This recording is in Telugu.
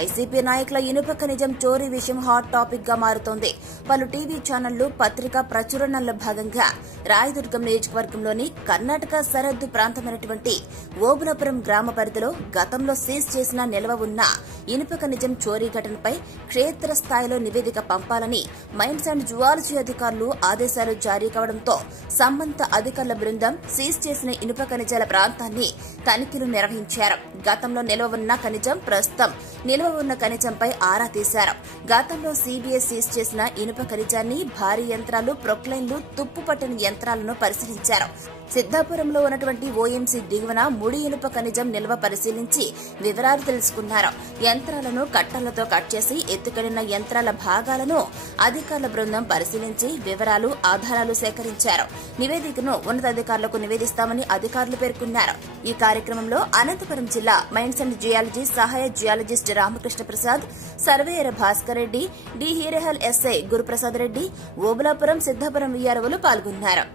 వైసీపీ నాయకుల ఇనుప ఖనిజం చోరీ విషయం హాట్ టాపిక్ గా మారుతోంది. పలు టీవీ ఛానళ్లు పత్రికా ప్రచురణలో భాగంగా రాయదుర్గం నియోజకవర్గంలోని కర్ణాటక సరిహద్దు ప్రాంతమైనటువంటి ఓబులాపురం గ్రామ పరిధిలో గతంలో సీజ్ చేసిన నిల్వ ఉన్న ఇనుప ఖనిజం చోరీ ఘటనపై క్షేత్రస్థాయిలో నివేదిక పంపాలని మైన్స్ అండ్ జువాలజీ అధికారులు ఆదేశాలు జారీ కావడంతో సంబంధిత అధికారుల బృందం సీజ్ చేసిన ఇనుప ఖనిజాల ప్రాంతాన్ని తనిఖీలు నిర్వహించారు. గతంలో నిల్వ ఉన్న ఖనిజం, ప్రస్తుతం నిల్వ ఉన్న ఖనిజంపై ఆరా తీశారు. గతంలో సీబీఐ సీజ్ చేసిన ఇనుప ఖనిజాన్ని, భారీ యంత్రాలు, ప్రొక్లైన్లు, తుప్పు పట్టిన యంత్రాలను పరిశీలించారు. సిద్దాపురంలో ఉన్నటువంటి ఓఎంసీ దిగువన ముడి ఇనుప ఖనిజం నిల్వ పరిశీలించి వివరాలు తెలుసుకున్నారు. యంత్రాలను కట్టలతో కట్ చేసి ఎత్తుకెళ్లిన యంత్రాల భాగాలను అధికారుల బృందం పరిశీలించి వివరాలు, ఆధారాలు సేకరించారు. నివేదికను ఉన్నతాధికారులకు నివేదిస్తామని అధికారులు పేర్కొన్నారు. ఈ కార్యక్రమంలో అనంతపురం జిల్లా మైన్స్ అండ్ జియాలజీ సహాయ geologist Ramakrishna Prasad, surveyor Bhaskar Reddy, D Hirehal SI Guruprasad Reddy, Obulapuram, Siddapuram వీఆర్ఓలు పాల్గొన్నారు.